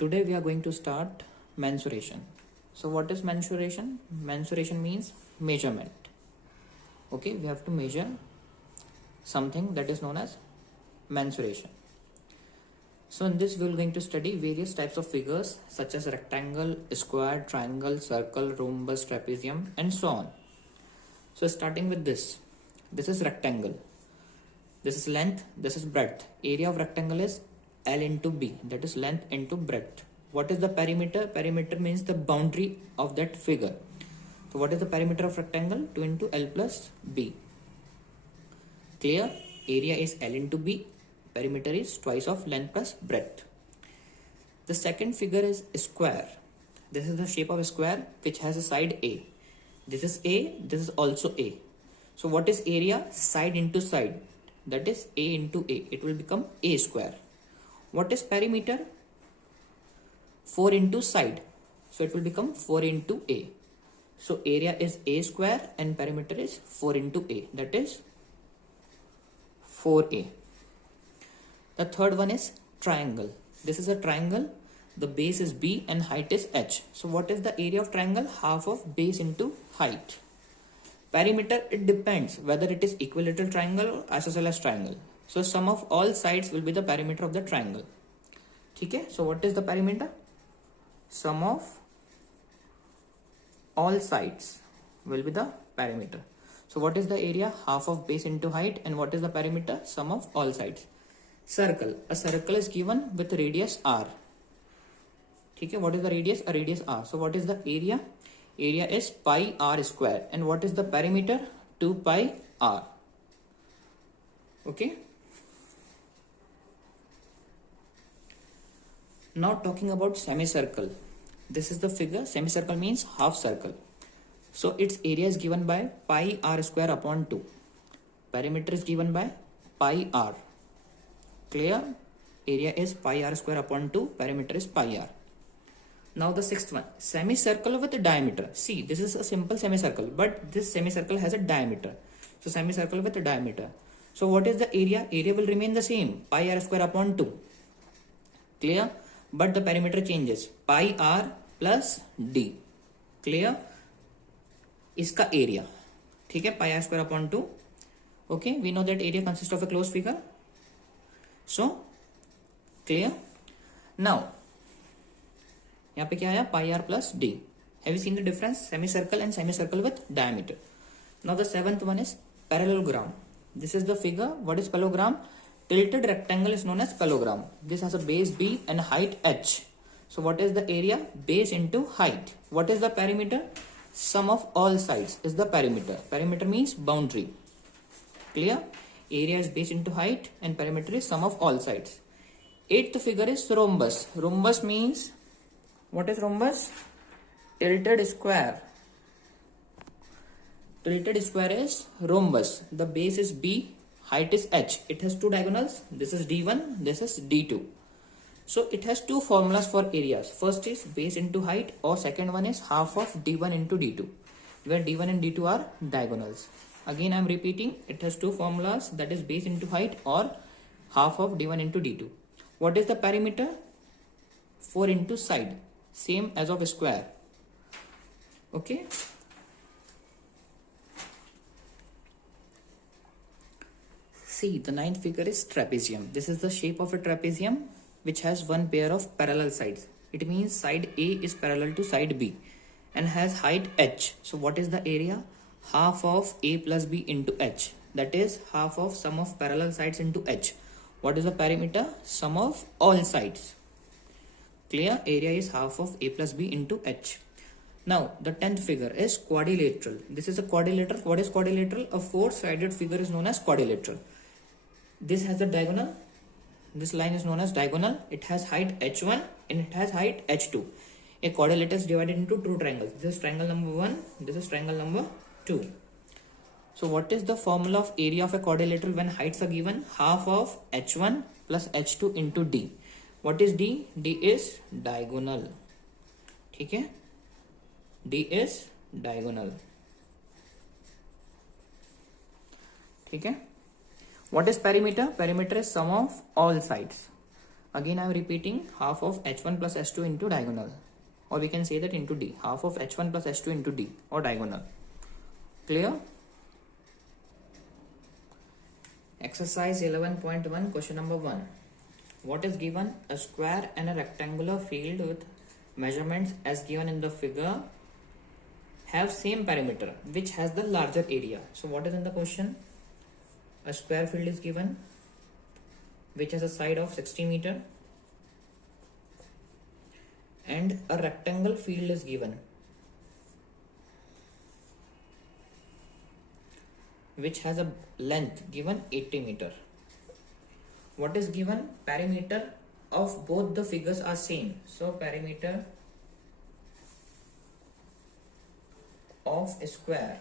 Today we are going to start mensuration. So what is mensuration? Mensuration means measurement. Okay, we have to measure something, that is known as mensuration. So in this we are going to study various types of figures such as rectangle, square, triangle, circle, rhombus, trapezium and so on. So starting with this is rectangle. This is length, this is breadth. Area of rectangle is L into B, that is length into breadth. What is the perimeter? Perimeter means the boundary of that figure. So what is the perimeter of rectangle? 2 into L plus B. Clear? Area is L into B. Perimeter is twice of length plus breadth. The second figure is square. This is the shape of a square which has a side A. This is A, this is also A. So what is area? Side into side. That is A into A. It will become A square. What is perimeter? 4 into side. So it will become 4 into A. So area is A square and perimeter is 4 into A. That is 4A. The third one is triangle. This is a triangle. The base is B and height is H. So what is the area of triangle? Half of base into height. Perimeter, it depends whether it is equilateral triangle or isosceles triangle. So sum of all sides will be the perimeter of the triangle. Okay? So what is the perimeter? Sum of all sides will be the perimeter. So what is the area? Half of base into height. And what is the perimeter? Sum of all sides. Circle. A circle is given with radius R. Okay? What is the radius? A radius R. So what is the area? Area is pi R square. And what is the perimeter? 2 pi R. Okay? Now talking about semicircle. This is the figure. Semicircle means half circle. So its area is given by pi R square upon 2. Perimeter is given by pi R. Clear? Area is pi R square upon 2. Perimeter is pi R. Now the sixth one, semicircle with a diameter. See, this is a simple semicircle, but this semicircle has a diameter. So semicircle with a diameter. So what is the area? Area will remain the same, pi R square upon 2. Clear? But the perimeter changes, pi R plus D. Clear? Iska area. ठीक है, pi R square upon 2. Okay, we know that area consists of a closed figure. So, clear? Now, यहाँ पे क्या आया? Pi R plus D. Have you seen the difference? Semicircle and semicircle with diameter. Now the seventh one is parallelogram. This is the figure. What is parallelogram? Tilted rectangle is known as parallelogram. This has a base B and height H. So what is the area? Base into height. What is the perimeter? Sum of all sides is the perimeter. Perimeter means boundary. Clear? Area is base into height and perimeter is sum of all sides. Eighth figure is rhombus. Rhombus means, what is rhombus? Tilted square. Tilted square is rhombus. The base is B, height is H. It has two diagonals. This is D1, this is D2. So it has two formulas for areas. First is base into height, or second one is half of D1 into D2, where D1 and D2 are diagonals. Again I am repeating, it has two formulas, that is base into height or half of D1 into D2. What is the perimeter? 4 into side. Same as of a square. Okay. See, the ninth figure is trapezium. This is the shape of a trapezium which has one pair of parallel sides. It means side A is parallel to side B and has height H. So what is the area? Half of A plus B into H. That is half of sum of parallel sides into H. What is the perimeter? Sum of all sides. Clear? Area is half of A plus B into H. Now, the 10th figure is quadrilateral. This is a quadrilateral. What is quadrilateral? A four-sided figure is known as quadrilateral. This has a diagonal. This line is known as diagonal. It has height H1 and it has height H2. A quadrilateral is divided into two triangles. This is triangle number 1. This is triangle number 2. So, what is the formula of area of a quadrilateral when heights are given? Half of H1 plus H2 into D. What is D? D is diagonal. Okay? D is diagonal. Okay? What is perimeter? Perimeter is sum of all sides. Again I am repeating, half of h1 plus h2 into diagonal, or we can say that into d, half of h1 plus h2 into d or diagonal. Clear? Exercise 11.1, question number 1. What is given? A square and a rectangular field with measurements as given in the figure have same perimeter, which has the larger area. So what is in the question? A square field is given which has a side of 60 meter, and a rectangle field is given which has a length given 80 meter. What is given? Perimeter of both the figures are same. So perimeter of a square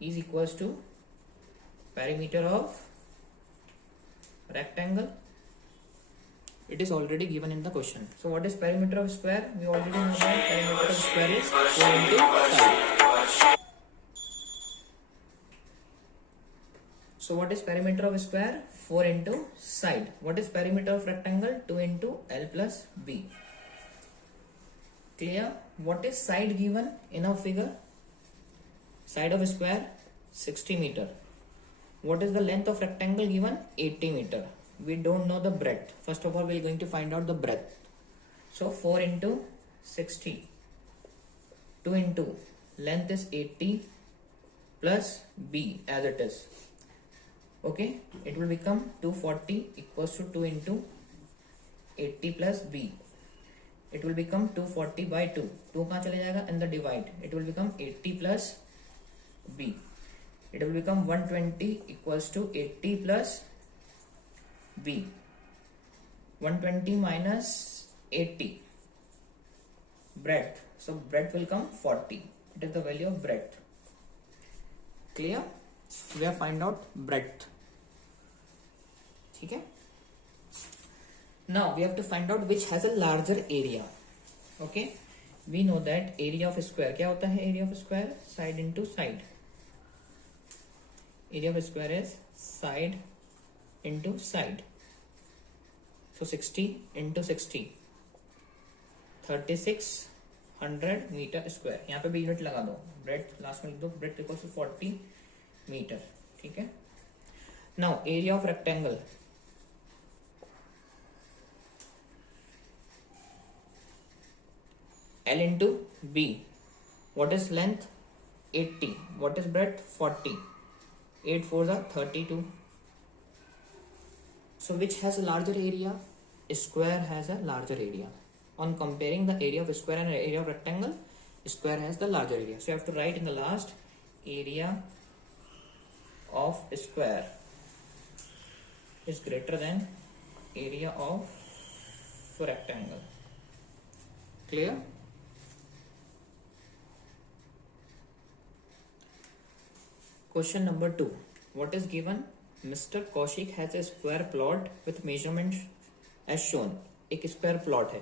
is equals to perimeter of rectangle. It is already given in the question. So what is perimeter of square? We already know that perimeter of square is 4 into side. So what is perimeter of square? 4 into side. What is perimeter of rectangle? 2 into L plus B. Clear? What is side given in our figure? Side of a square 60 meter. What is the length of rectangle given? 80 meter. We don't know the breadth. First of all, we are going to find out the breadth. So 4 into 60. 2 into length is 80 plus B as it is. Okay, it will become 240 equals to 2 into 80 plus B. It will become 240 by 2. 2 कहाँ चले जाएगा? In the divide. It will become 80 plus B. It will become 120 equals to 80 plus B. 120 minus 80. Breadth. So breadth will come 40. It is the value of breadth. Clear? We have find out breadth. Okay. Now we have to find out which has a larger area. Okay. We know that area of a square. क्या होता है area of a square? Side into side. Area of a square is side into side. So 60 into 60. 3600 meter square. यहाँ पे भी unit लगा दो. Breadth last में लिख दो. Breadth equals to 40 meter. ठीक है. Now area of rectangle. L into B. What is length? 80. What is breadth? 40. 8 4s are 32. So which has a larger area? A square has a larger area. On comparing the area of a square and area of rectangle, a square has the larger area. So you have to write in the last, area of a square is greater than area of a rectangle. Clear? Question number 2. What is given? Mr. Kaushik has a square plot with measurements as shown. एक square plot है.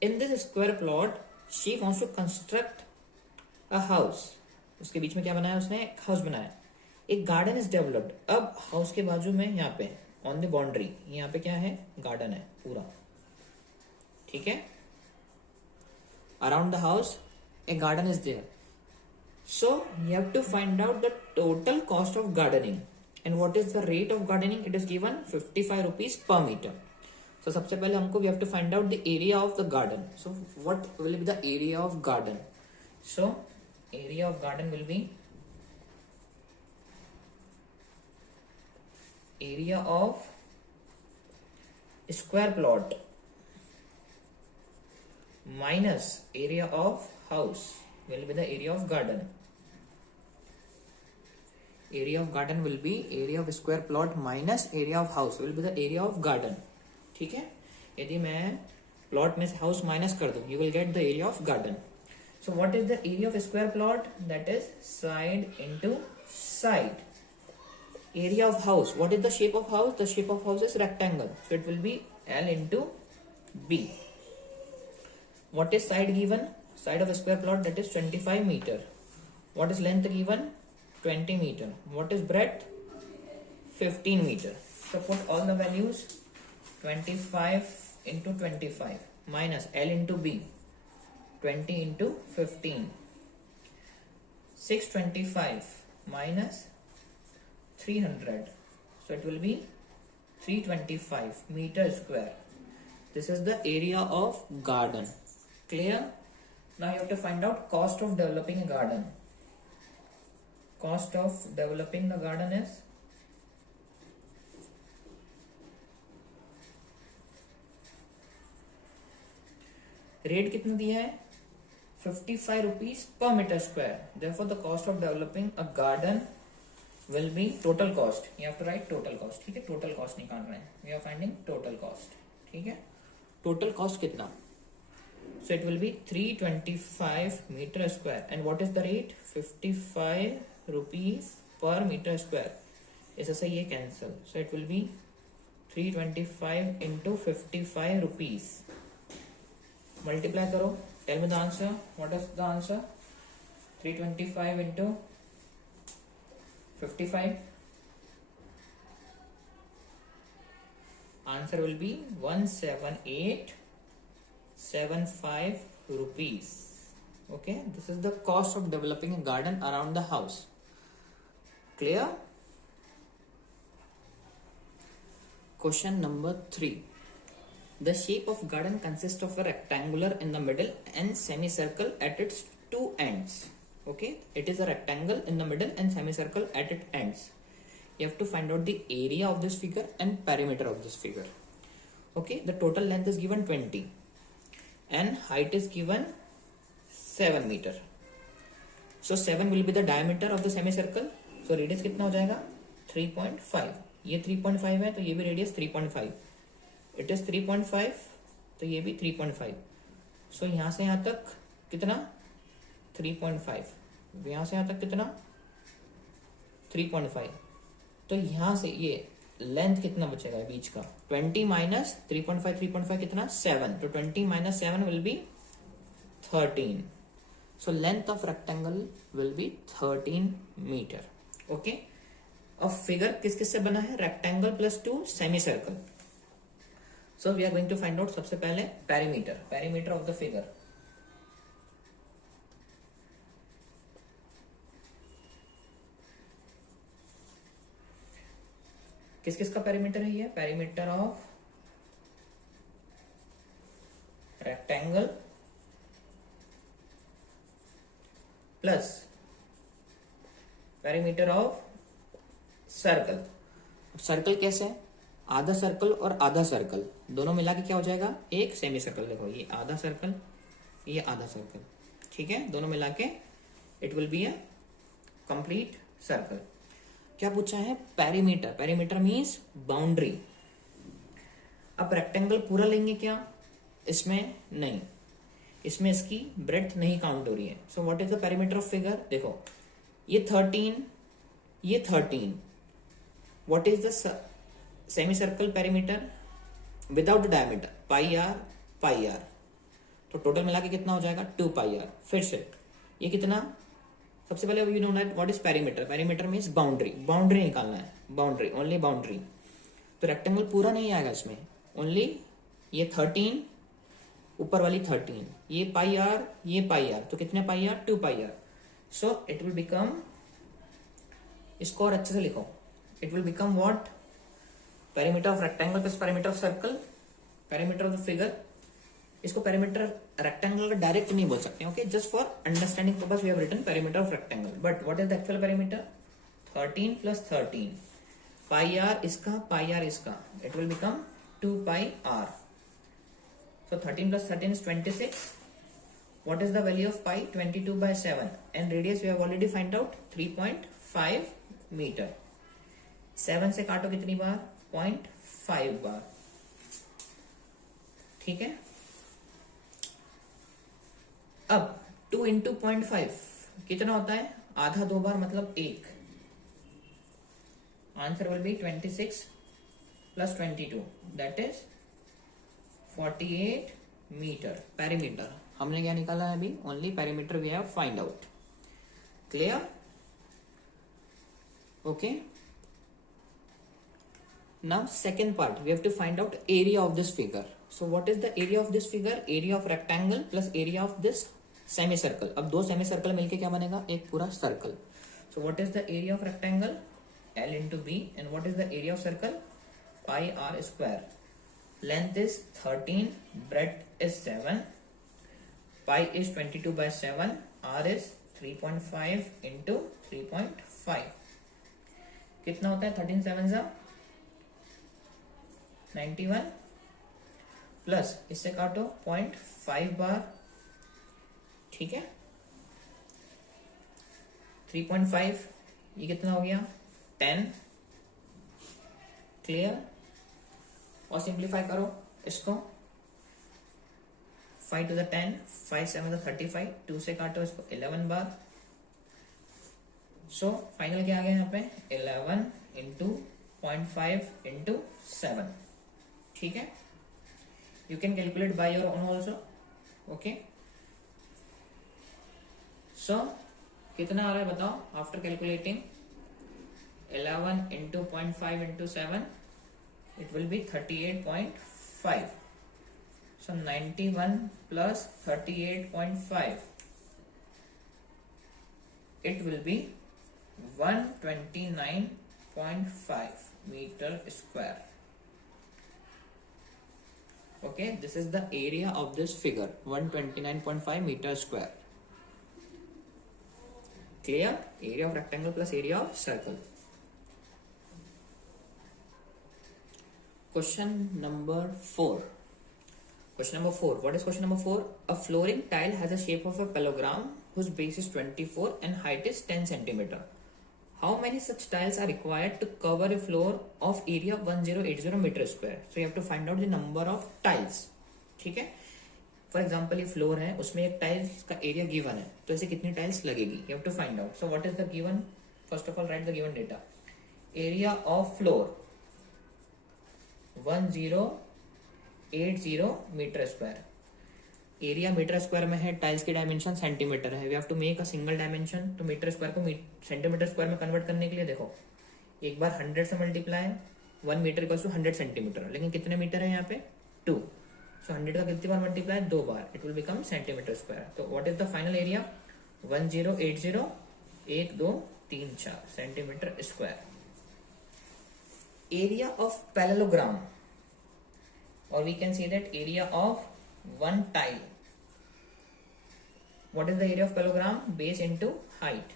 In this square plot, she wants to construct a house. उसके बीच में क्या बनाया उसने? एक house बनाया. एक गार्डन इज डेवलप्ड. अब हाउस के बाजू में यहाँ पे ऑन द बाउंड्री यहाँ पे क्या है? गार्डन है पूरा. ठीक है. Around the house a garden is there. So you have to find out the total cost of gardening and what is the rate of gardening. It is given 55 rupees per meter. So सबसे पहले हमको we have to find out the area of the garden. So what will be the area of garden? So area of garden will be area of square plot minus area of house will be the area of garden. Area of garden will be area of square plot minus area of house will be the area of garden. ठीक है. यदि मैं plot में से house minus कर दूं, you will get the area of garden. So what is the area of a square plot? That is side into side. Area of house. What is the shape of house? The shape of house is rectangle. So it will be L into B. What is side given? Side of a square plot, that is 25 meter. What is length given? 20 meter. What is breadth? 15 meter. So put all the values 25 into 25 minus L into B 20 into 15. 625 minus 300, so it will be 325 meter square. This is the area of garden. Clear? Now you have to find out cost of developing a garden. Cost of developing the garden is rate कितना दिया है 55 rupees per meter square. Therefore the cost of developing a garden will be total cost. You have to write total cost. ठीक है, total cost निकाल रहे हैं. We are finding total cost. ठीक है, total cost कितना? So it will be 325 meter square. And what is the rate? 55 rupees per meter square. ऐसा से ये cancel. So it will be 325 into 55 rupees. Multiply करो. Tell me the answer. What is the answer? 325 into 55. Answer will be 17875 rupees. Okay, this is the cost of developing a garden around the house. Clear? Question number 3. The shape of garden consists of a rectangular in the middle and semicircle at its two ends. Okay, it is a rectangle in the middle and semicircle at its ends. You have to find out the area of this figure and perimeter of this figure. Okay, the total length is given 20 and height is given 7 meter. So 7 will be the diameter of the semicircle. So radius कितना हो जाएगा 3.5. ये 3.5 है तो ये भी radius 3.5. It is 3.5 तो ये भी 3.5. So यहाँ से यहाँ तक कितना 3.5. यहाँ से यहाँ तक कितना 3.5. तो यहाँ से ये लेंथ कितना बचेगा बीच का 20 माइनस 3.5 कितना 7. तो 20 minus 7 will be 13. So length of rectangle will be 13 meter. Okay. अब फिगर किस किस से बना है rectangle plus 2 semicircle. So we are going to find out सबसे पहले perimeter of the figure. किस किस का perimeter है ये perimeter of rectangle plus perimeter of circle. Circle कैसे है आधा सर्कल और आधा सर्कल दोनों मिला के क्या हो जाएगा एक सेमी सर्कल. देखो ये आधा सर्कल ये आधा सर्कल. ठीक है, दोनों मिला के it will be a complete circle. क्या पूछा है पेरीमीटर. Perimeter means boundary. अब रेक्टेंगल पूरा लेंगे क्या इसमें नहीं, इसमें इसकी ब्रेड्थ नहीं काउंट हो रही है. So what is the perimeter of figure. देखो ये 13 ये 13. What is the semicircle perimeter without diameter pi r. तो टोटल मिला के कितना हो जाएगा 2 पाई आर. फिर से ये कितना सबसे पहले you know that what is perimeter. Perimeter means boundary. Boundary निकालना है. Boundary only boundary. तो रेक्टेंगल पूरा नहीं आएगा इसमें ओनली ये 13 ऊपर वाली 13 ये पाई आर तो कितने pi r 2 pi r. So it will become इसको और अच्छे से लिखो. It will become what perimeter of rectangle plus perimeter of circle perimeter of the figure. इसको पेरीमीटर रेक्टेंगल का डायरेक्ट नहीं बोल सकते. Okay, just for understanding purpose we have written perimeter of rectangle. But what is the actual perimeter 13 plus 13 pi r इसका it will become 2 pi are. So 13 plus 13 is 26. What is the value of pi? 22/7. And radius we have already find out 3.5 meter. 7 से काटो कितनी बार 0.5 बार. ठीक है. अब 2 into 0.5 कितना होता है आधा 2 बार मतलब 1. Answer will be 26 plus 22 that is 48 metre. Perimeter हमने क्या निकाला है अभी only perimeter we have find out. Clear. Okay, Now second part, we have to find out area of this figure. So what is the area of this figure? Area of rectangle plus area of this semicircle. अब दो semicircle मिलके क्या बनेगा? एक पूरा circle. So what is the area of rectangle? L into B. And what is the area of circle? Pi r square. Length is 13, breadth is 7, pi is 22 by 7, r is 3.5 into 3.5. कितना होता है? 13 7 जा 91 plus इससे काटो 0.5 बार, ठीक है। 3.5 ये कितना हो गया? 10। क्लियर? और सिंप्लीफाई करो इसको, 5 to the 10, 5 7 35, 2 से काटो इसको 11 बार। सो फाइनल क्या आ गया यहाँ पे? 11 इंटू 0.5 इंटू 7, ठीक है। You can calculate by your own also, okay. So कितना आ रहा है बताओ? After calculating 11 into 0.5 into 7, it will be 38.5. So 91 plus 38.5, it will be 129.5 meter square. Okay, this is the area of this figure, 129.5 meter square. Clear? Area of rectangle plus area of circle. Question number 4. Question number 4. What is question number 4? A flooring tile has a shape of a parallelogram whose base is 24 and height is 10 centimeter. How many such tiles are required to cover a floor of area 1080 meter square? So you have to find out the number of tiles. ठीक है? For example, ये floor है, उसमें एक tiles का area given है, तो ऐसे कितनी tiles लगेगी? You have to find out. So what is the given? First of all, write the given data. Area of floor 1080 metre square. Area metre square में है, टाइल्स की डायमेंशन सेंटीमीटर है। We have to make a single dimension, तो metre square को centimetre square में convert करने के लिए देखो, एक बार 100 से multiply, 1 metre equals to 100 centimetre, लेकिन कितने मीटर है यहाँ पे? 2। सो 100 का कितनी बार मल्टीप्लाई? 2 बार, it will become centimetre square. तो what is the final area? 1080 1 2 3 4 centimetre square. Area of parallelogram, or we can say that area of one tile. What is the area of parallelogram? Base into height.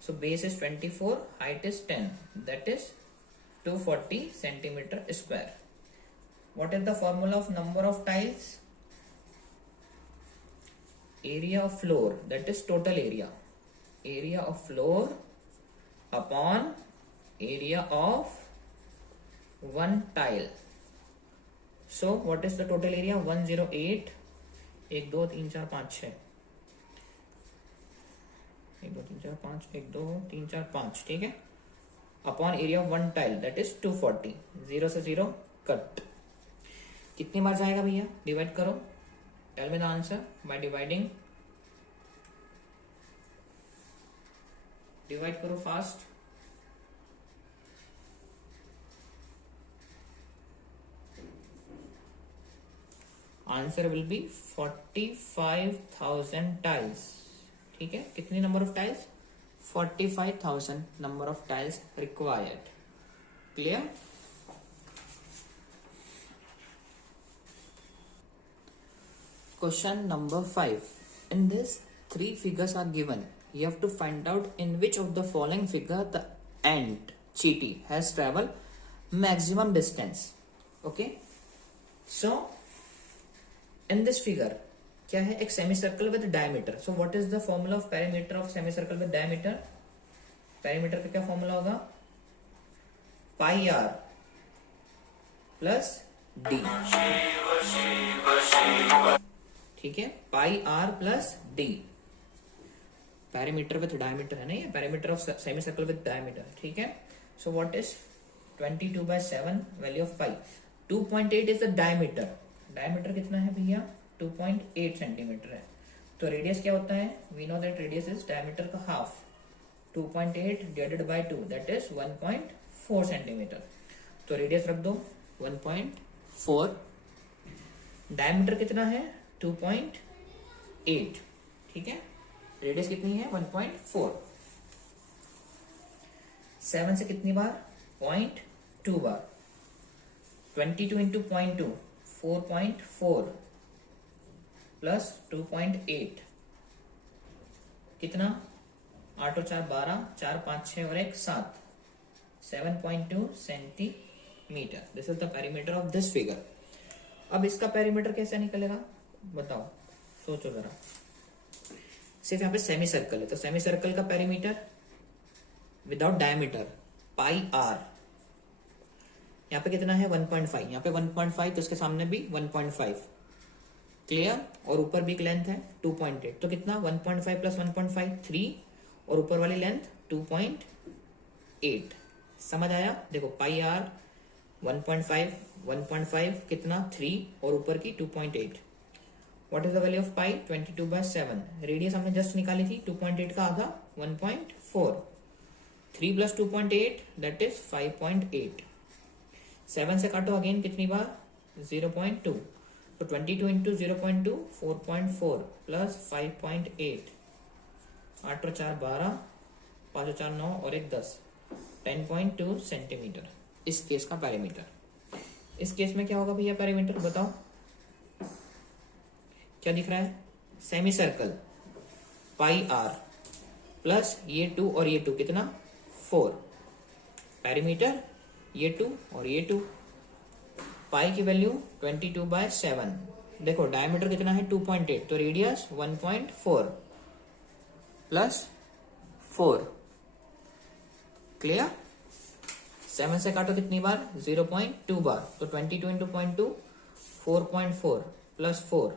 So base is 24, height is 10, that is 240 centimeter square. What is the formula of number of tiles? Area of floor, that is total area. Area of floor upon area of one tile. So what is the total area? 108 1 2 3 4 5 6 1 2 3 4 5 1 2 3 4 5, ठीक है। Upon area of one tile that is 240, 0 से 0 cut. कितनी बार जाएगा भैया? Divide करो, tell me the answer by dividing. Divide करो fast. Answer will be 45,000 tiles, ठीक है। कितनी number of tiles? 45,000 number of tiles required. Clear? Question number 5. In this, 3 figures are given. You have to find out in which of the following figure the ant, cheetah, has traveled maximum distance. Okay. So, in this figure, क्या है? एक semicircle with diameter. So, what is the formula of perimeter of semicircle with diameter? Perimeter का क्या formula होगा? Pi r plus d. ठीक है, pi r plus d. Parameter with diameter है ना ये, parameter of semi circle with diameter, ठीक है। So what is 22/7 value of pi? 2.8 is the diameter. Diameter कितना है भैया? 2.8 सेंटीमीटर है। तो रेडियस क्या होता है? We know that radius is diameter का half. 2.8 divided by 2 that is 1.4 centimetre. तो रेडियस रख दो 1.4, डायमीटर कितना है 2.8, ठीक है, रेडियस कितनी है 1.4, 7 से कितनी बार 0.2 बार, 22 इंटू 0.2 4.4 प्लस 2.8 कितना, 8 और 4 12, 4 5 6 और 1 7, 7.2 centimetre. This is the perimeter of this figure. अब इसका पेरीमीटर कैसे निकलेगा बताओ, सोचो जरा। सिर्फ यहाँ पे सेमी सर्कल है, तो सेमी सर्कल का perimeter without diameter pi r, यहाँ पे कितना है 1.5, यहाँ पे 1.5 तो इसके सामने भी 1.5, क्लियर, और ऊपर भी एक लेंथ है 2.8, तो कितना 1.5 प्लस 1.5 3, और ऊपर वाली लेंथ 2.8, समझ आया। देखो पाई आर 1.5 कितना 3 और ऊपर की 2.8, what is the value of pi 22/7, radius हमने जस्ट निकाली थी 2.8 का आधा 1.4, 3 प्लस 2.8 दैट इज 5.8, 7 से काटो अगेन कितनी बार 0.2, तो 22 इंटू 0.2 4.4 प्लस 5.8, 8 और 4 12, 5 और 4 9 और 1 10, 10.2 सेंटीमीटर इस केस का पेरीमीटर। इस केस में क्या होगा भैया पेरीमीटर बताओ, क्या दिख रहा है, semicircle pi r plus ये 2 और ये 2 कितना 4, पेरीमीटर ये 2 और ये 2, पाई की वैल्यू 22/7, देखो डायमीटर कितना है 2.8, तो रेडियस 1.4 प्लस 4, क्लियर, 7 से काटो कितनी बार 0.2 बार, तो 22 into 0.2 4.4 plus 4,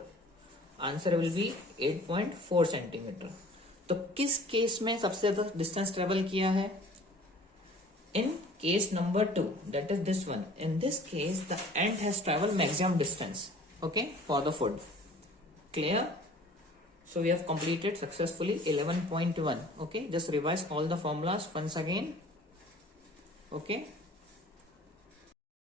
answer will B 8.4 centimetre. तो किस केस में सबसे ज्यादा डिस्टेंस ट्रेवल किया है, इन case number 2, that is this one. In this case the ant has traveled maximum distance, okay, for the food, clear. So we have completed successfully 11.1, okay, just revise all the formulas once again, okay.